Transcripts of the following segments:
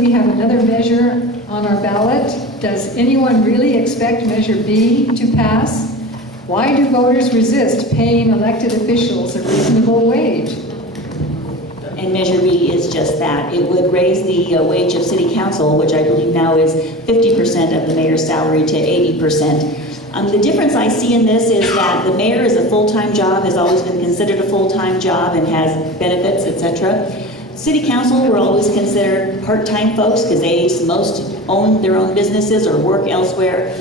we have another measure on our ballot. Does anyone really expect Measure B to pass? Why do voters resist paying elected officials a reasonable wage? And Measure B is just that. It would raise the wage of city council, which I believe now is 50% of the mayor's salary, to 80%. The difference I see in this is that the mayor is a full-time job, has always been considered a full-time job and has benefits, etc. City council were always considered part-time folks because most own their own businesses or work elsewhere.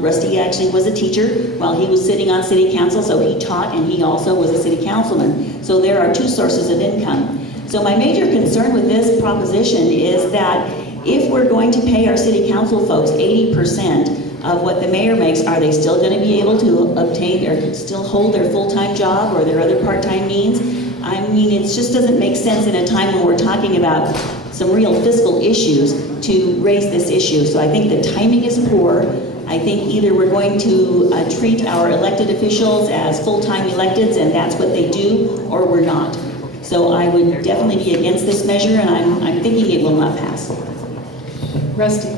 Rusty actually was a teacher while he was sitting on city council, so he taught and he also was a city councilman. So there are two sources of income. So my major concern with this proposition is that if we're going to pay our city council folks 80% of what the mayor makes, are they still going to be able to obtain or still hold their full-time job or their other part-time means? I mean, it just doesn't make sense in a time when we're talking about some real fiscal issues to raise this issue. So I think the timing is poor. I think either we're going to treat our elected officials as full-time electeds and that's what they do, or we're not. So I would definitely be against this measure, and I'm thinking it will not pass. Rusty.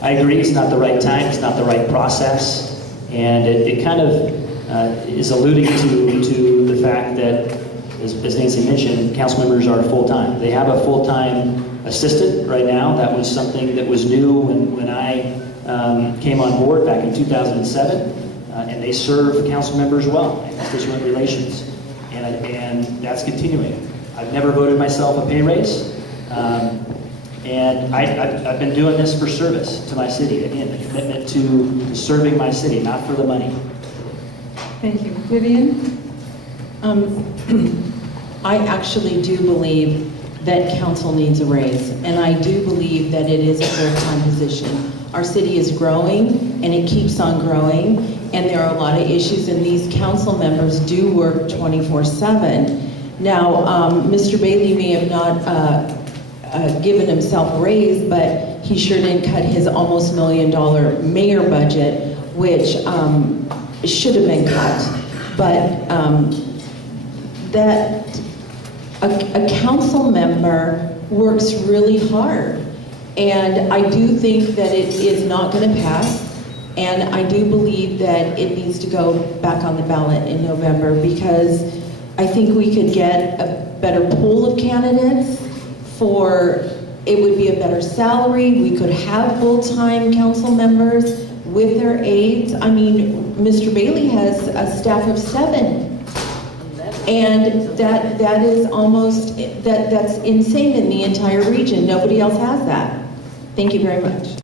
I agree, it's not the right time, it's not the right process, and it kind of is alluding to the fact that, as Nancy mentioned, council members are full-time. They have a full-time assistant right now. That was something that was new when I came on board back in 2007, and they serve council members well in constituent relations, and that's continuing. I've never voted myself a pay raise. And I've been doing this for service to my city. Again, the commitment to serving my city, not for the money. Thank you. Vivian? I actually do believe that council needs a raise, and I do believe that it is a full-time position. Our city is growing, and it keeps on growing, and there are a lot of issues, and these council members do work 24/7. Now, Mr. Bailey may have not given himself a raise, but he sure didn't cut his almost $1 million mayor budget, which should have been cut. But that a council member works really hard, and I do think that it is not going to pass, and I do believe that it needs to go back on the ballot in November, because I think we could get a better pool of candidates. It would be a better salary. We could have full-time council members with their aides. I mean, Mr. Bailey has a staff of 7, and that is almost that's insane in the entire region. Nobody else has that. Thank you very much.